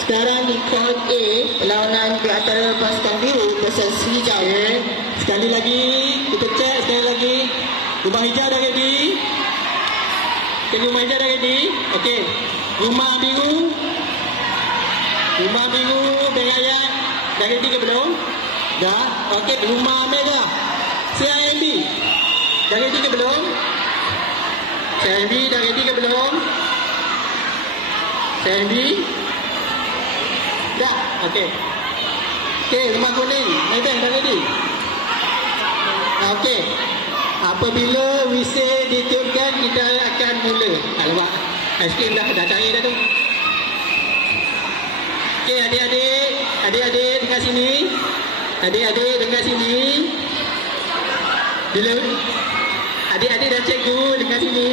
Sekarang di court A, perlawanan di antara pasukan biru versus hijau. Okay. Sekali lagi, kita cek sekali lagi. Rumah hijau dah ready. Okay, rumah hijau dah ready. Okey. Rumah biru. Rumah biru berayat. Dah ready ke belum? Dah. Okey, rumah merah. CIMB. Dah ready ke belum? CIMB dah ready ke belum? CIMB. Dah. Okey. Okey, rumah kuning. Maybank dah ready. Okey. Apabila whistle ditiupkan, kita akan mula. Alamak, aiskrim dah cair dah tu. Okey, adik-adik. Adik-adik dekat sini. Adik-adik dekat sini. Bila adik-adik dan cikgu dekat sini.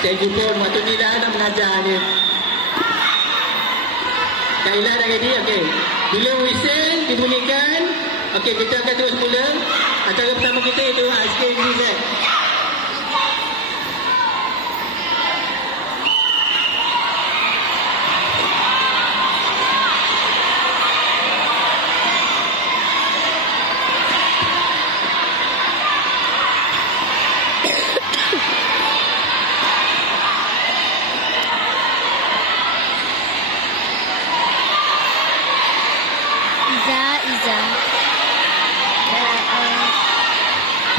Cikgu pun waktu ni dah nak mengajar je. Kak Ila dah ready? Okey. Bila whistle dibunyikan, okey, kita akan terus mula. Acara pertama kita itu aiskrim dessert.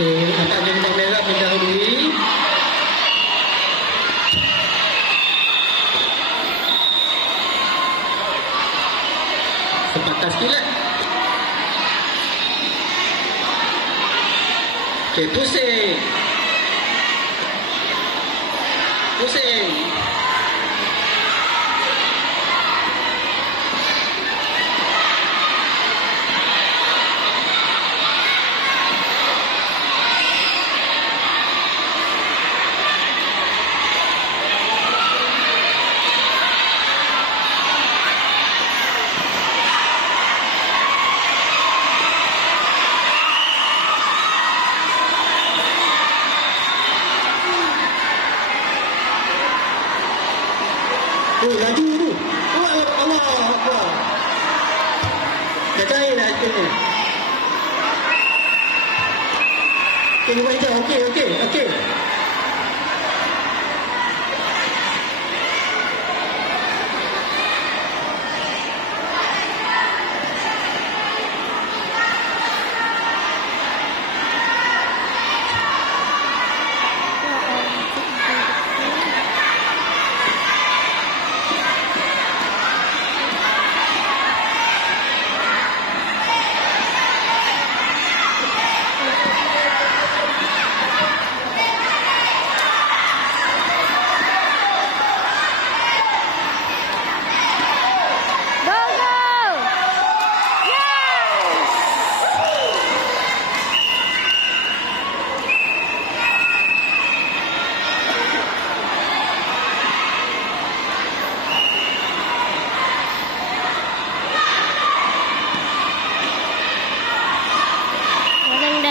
Okey, anak jenggot merah pindah diri. Sebatas kilat. Okey, pusing. Pusing. Oh, laju tu. Oh, Allah Akbar. Dah cair dah aiskrim ni. Okey, rumah hijau. Okey.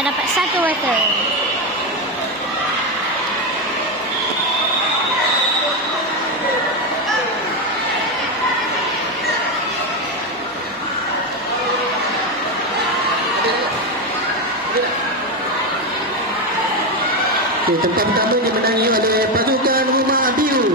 Dapat satu water. Okey, tempat pertama dimenangi oleh pasukan Rumah Biru.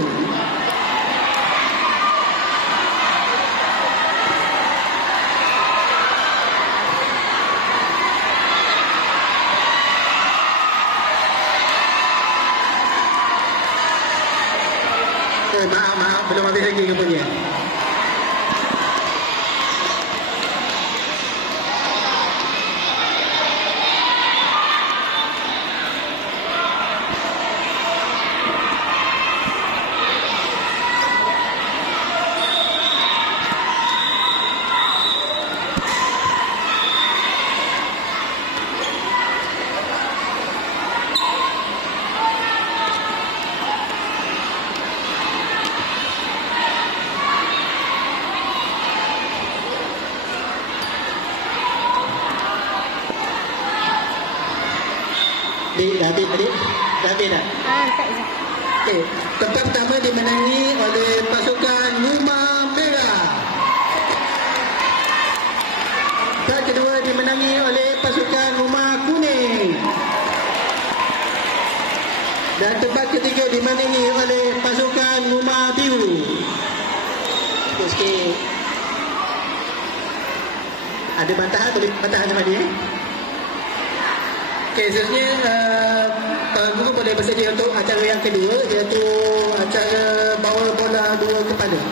Oh, maaf, belum habis lagi kemudian. Dah habis dah? Tak je. Okey, tempat pertama dimenangi oleh serangan ini oleh pasukan Rumah Biru. Sikit. Ada bantahan, boleh bantahan sama dia. Okey, seterusnya guru boleh bersedia untuk acara yang kedua, iaitu acara bawa bola dua kepala.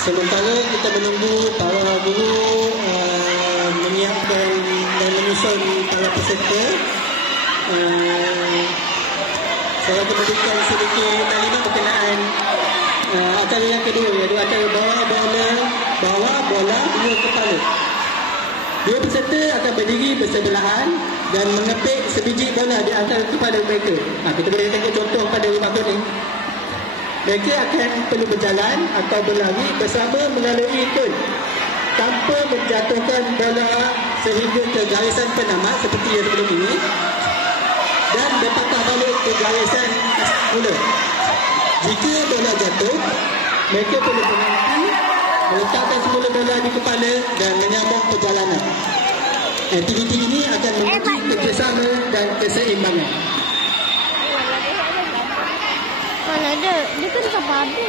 Sementara kita menunggu para guru menyiapkan dan menyusun para peserta, saya akan memberikan sedikit maklumat berkenaan acara yang kedua, iaitu acara bawa bola dua kepala. Dua peserta akan berdiri bersebelahan dan mengepik sebiji bola di antara kepala mereka. Kita boleh tengok contoh pada rumah kuning. Mereka akan perlu berjalan atau berlari bersama melalui tun tanpa menjatuhkan bola sehingga ke garisan penamat seperti yang sebelum ini, dan berpatah balik ke garisan mula. Jika bola jatuh, mereka perlu berhenti, meletakkan semula bola di kepala dan menyambung perjalanan. Aktiviti ini akan menguji kerjasama dan keseimbangan. Mana ada? Dia kan tak apa-apa.